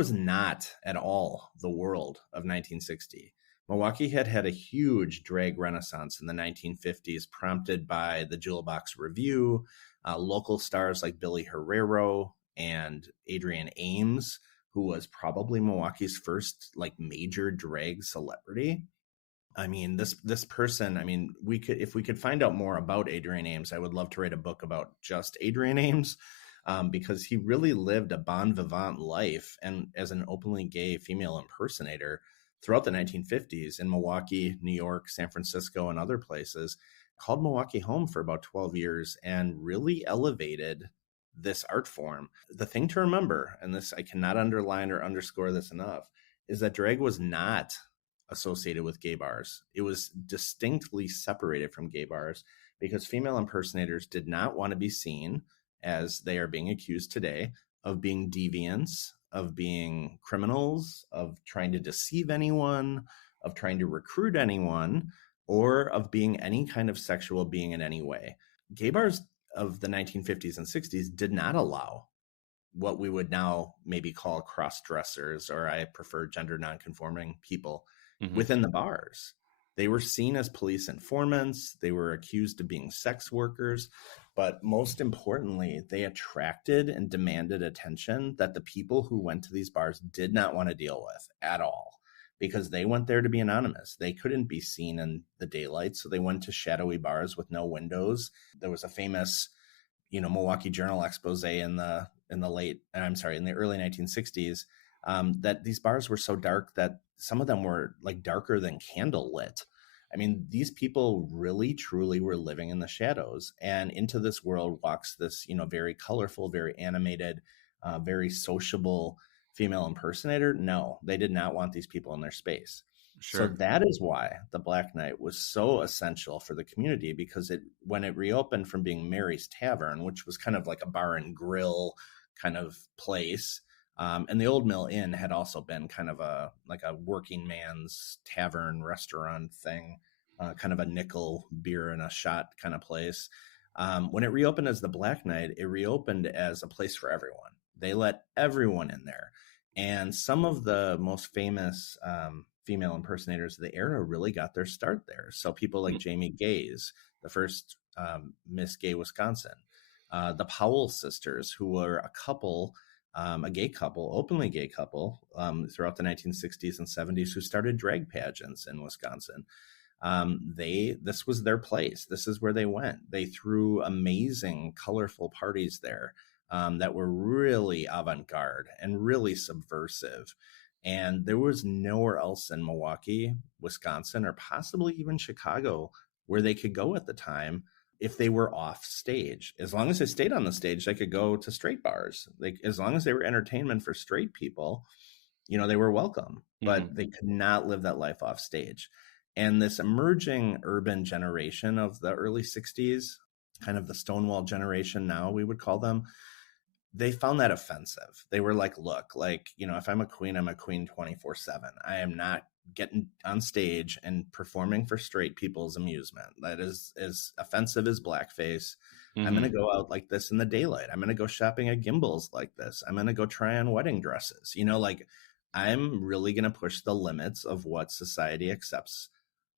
was not at all the world of 1960. Milwaukee had had a huge drag renaissance in the 1950s, prompted by the Jewel Box Review, local stars like Billy Herrero and Adrian Ames, who was probably Milwaukee's first like major drag celebrity. I mean, this person, I mean, if we could find out more about Adrian Ames, I would love to write a book about just Adrian Ames, because he really lived a bon vivant life and as an openly gay female impersonator throughout the 1950s in Milwaukee, New York, San Francisco, and other places, called Milwaukee home for about 12 years and really elevated this art form. The thing to remember, and this I cannot underline or underscore this enough, is that drag was not associated with gay bars. It was distinctly separated from gay bars because female impersonators did not want to be seen, as they are being accused today, of being deviants, of being criminals, of trying to deceive anyone, of trying to recruit anyone, or of being any kind of sexual being in any way. Gay bars of the 1950s and 60s did not allow what we would now maybe call cross-dressers, or I prefer gender nonconforming people, within the bars. They were seen as police informants. They were accused of being sex workers. But most importantly, they attracted and demanded attention that the people who went to these bars did not want to deal with at all, because they went there to be anonymous. They couldn't be seen in the daylight, so they went to shadowy bars with no windows. There was a famous, Milwaukee Journal expose in the early 1960s, that these bars were so dark that some of them were like darker than candle lit. I mean, these people really, truly were living in the shadows, and into this world walks this, very colorful, very animated, very sociable female impersonator. No, they did not want these people in their space. Sure. So that is why the Black Knight was so essential for the community, because when it reopened from being Mary's Tavern, which was kind of like a bar and grill kind of place, and the Old Mill Inn had also been kind of a working man's tavern restaurant thing, kind of a nickel beer and a shot kind of place. When it reopened as the Black Knight, it reopened as a place for everyone. They let everyone in there. And some of the most famous female impersonators of the era really got their start there. So people like Jamie Gaze, the first Miss Gay Wisconsin, the Powell sisters, who were a couple, a gay couple, openly gay couple, throughout the 1960s and 70s, who started drag pageants in Wisconsin. This was their place. This is where they went. They threw amazing, colorful parties there that were really avant-garde and really subversive. And there was nowhere else in Milwaukee, Wisconsin, or possibly even Chicago where they could go at the time if they were off stage. As long as they stayed on the stage, they could go to straight bars. As long as they were entertainment for straight people, they were welcome, but they could not live that life off stage. And this emerging urban generation of the early 60s, kind of the Stonewall generation now, we would call them, they found that offensive. They were like, look, if I'm a queen 24/7. I am not getting on stage and performing for straight people's amusement. That is as offensive as blackface. I'm going to go out like this in the daylight. I'm going to go shopping at Gimbel's like this. I'm going to go try on wedding dresses. I'm really going to push the limits of what society accepts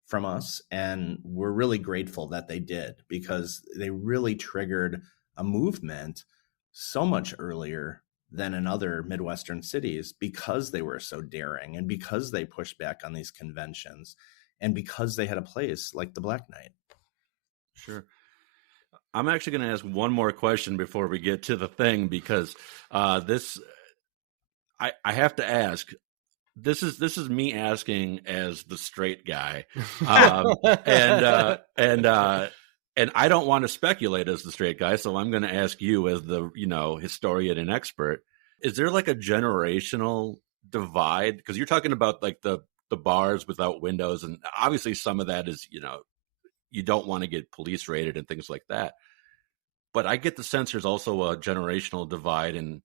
from us. And we're really grateful that they did, because they really triggered a movement so much earlier than in other Midwestern cities, because they were so daring and because they pushed back on these conventions and because they had a place like the Black Knight. Sure. I'm actually going to ask one more question before we get to the thing, because I have to ask. This is me asking as the straight guy, and I don't want to speculate as the straight guy, so I'm going to ask you as the historian and expert. Is there like a generational divide? Because you're talking about like the bars without windows, and obviously some of that is you don't want to get police raided and things like that. But I get the sense there's also a generational divide in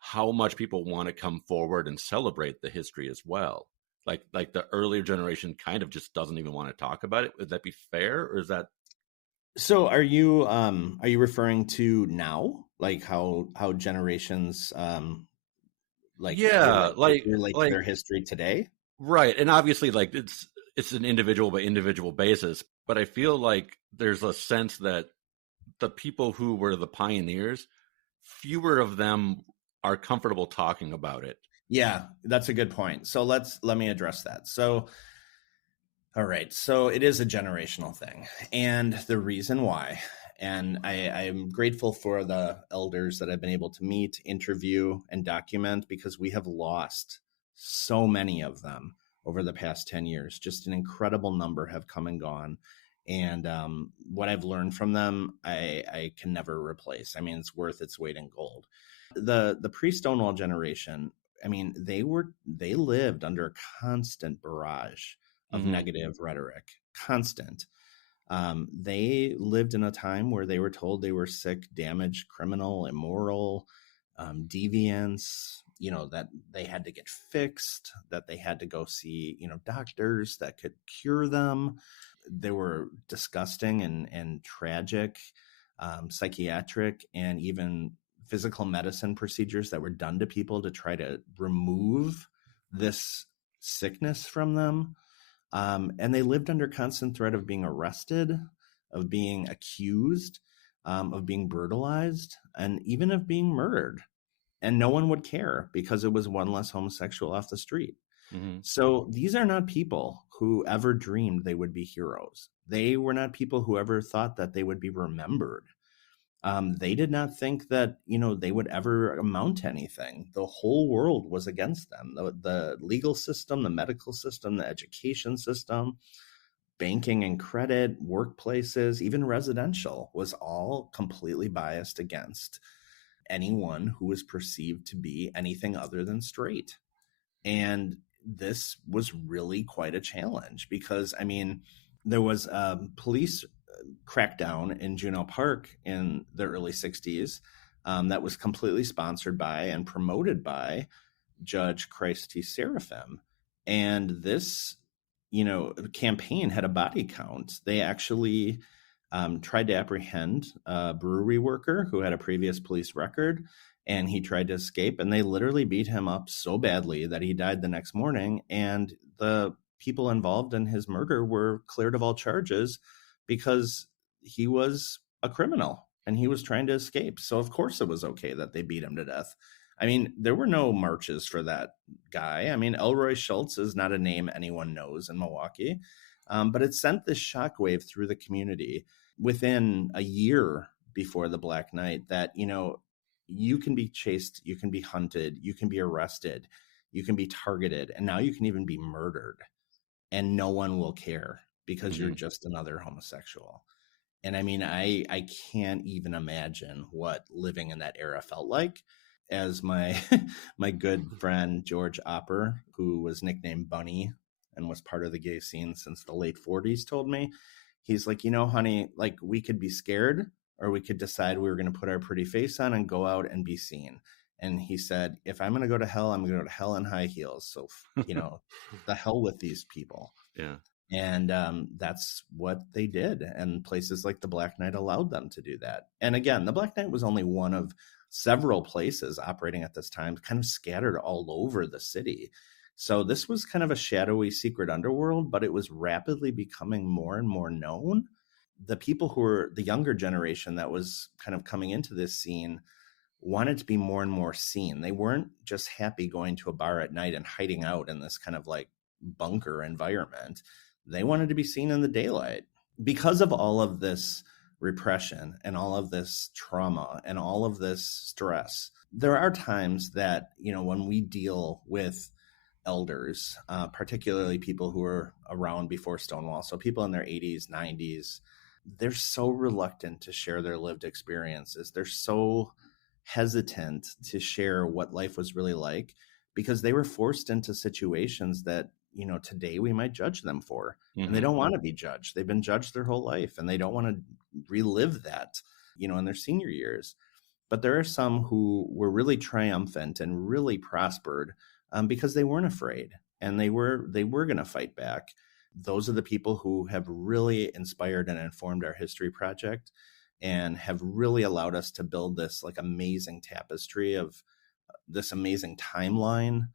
how much people want to come forward and celebrate the history as well. Like the earlier generation kind of just doesn't even want to talk about it. Would that be fair, or is that? So are you referring to now, like how generations like Yeah, relate to their history today. right. And obviously, like it's an individual by individual basis, but I feel like there's a sense that the people who were the pioneers, fewer of them are comfortable talking about it. Yeah, that's a good point. So let me address that. So all right, so it is a generational thing, and the reason why, and I'm grateful for the elders that I've been able to meet, interview, and document, because we have lost so many of them over the past 10 years. Just an incredible number have come and gone. And what I've learned from them, I can never replace. I mean, it's worth its weight in gold. The pre-Stonewall generation, I mean, they lived under a constant barrage of Mm-hmm. negative rhetoric, constant. They lived in a time where they were told they were sick, damaged, criminal, immoral, deviants, that they had to get fixed, that they had to go see, doctors that could cure them. They were disgusting and tragic, psychiatric and even physical medicine procedures that were done to people to try to remove this sickness from them. And they lived under constant threat of being arrested, of being accused, of being brutalized, and even of being murdered. And no one would care because it was one less homosexual off the street. Mm-hmm. So these are not people who ever dreamed they would be heroes. They were not people who ever thought that they would be remembered. They did not think that, they would ever amount to anything. The whole world was against them. The legal system, the medical system, the education system, banking and credit, workplaces, even residential was all completely biased against anyone who was perceived to be anything other than straight. And this was really quite a challenge because, I mean, there was a police crackdown in Juneau Park in the early 60s that was completely sponsored by and promoted by Judge Christ T. Seraphim. And this, campaign had a body count. They actually tried to apprehend a brewery worker who had a previous police record, and he tried to escape, and they literally beat him up so badly that he died the next morning. And the people involved in his murder were cleared of all charges because he was a criminal and he was trying to escape. So of course it was okay that they beat him to death. I mean, there were no marches for that guy. I mean, Elroy Schultz is not a name anyone knows in Milwaukee, but it sent this shockwave through the community within a year before the Black Night that, you can be chased, you can be hunted, you can be arrested, you can be targeted, and now you can even be murdered, and no one will care because Mm-hmm. you're just another homosexual. And I mean, I can't even imagine what living in that era felt like. As my my good friend George Opper, who was nicknamed Bunny and was part of the gay scene since the late 40s, told me, he's like, honey, like we could be scared or we could decide we were going to put our pretty face on and go out and be seen. And he said, if I'm going to go to hell, I'm going to go to hell in high heels. So, the hell with these people. Yeah. And that's what they did. And places like the Black Knight allowed them to do that. And again, the Black Knight was only one of several places operating at this time, kind of scattered all over the city. So this was kind of a shadowy secret underworld, but it was rapidly becoming more and more known. The people who were the younger generation that was kind of coming into this scene wanted to be more and more seen. They weren't just happy going to a bar at night and hiding out in this kind of like bunker environment. They wanted to be seen in the daylight. Because of all of this repression and all of this trauma and all of this stress, there are times that, when we deal with elders, particularly people who were around before Stonewall, so people in their 80s, 90s, they're so reluctant to share their lived experiences. They're so hesitant to share what life was really like because they were forced into situations that, today we might judge them for. Mm-hmm. And they don't want to be judged. They've been judged their whole life and they don't want to relive that, in their senior years. But there are some who were really triumphant and really prospered because they weren't afraid and they were going to fight back. Those are the people who have really inspired and informed our history project and have really allowed us to build this like amazing tapestry of this amazing timeline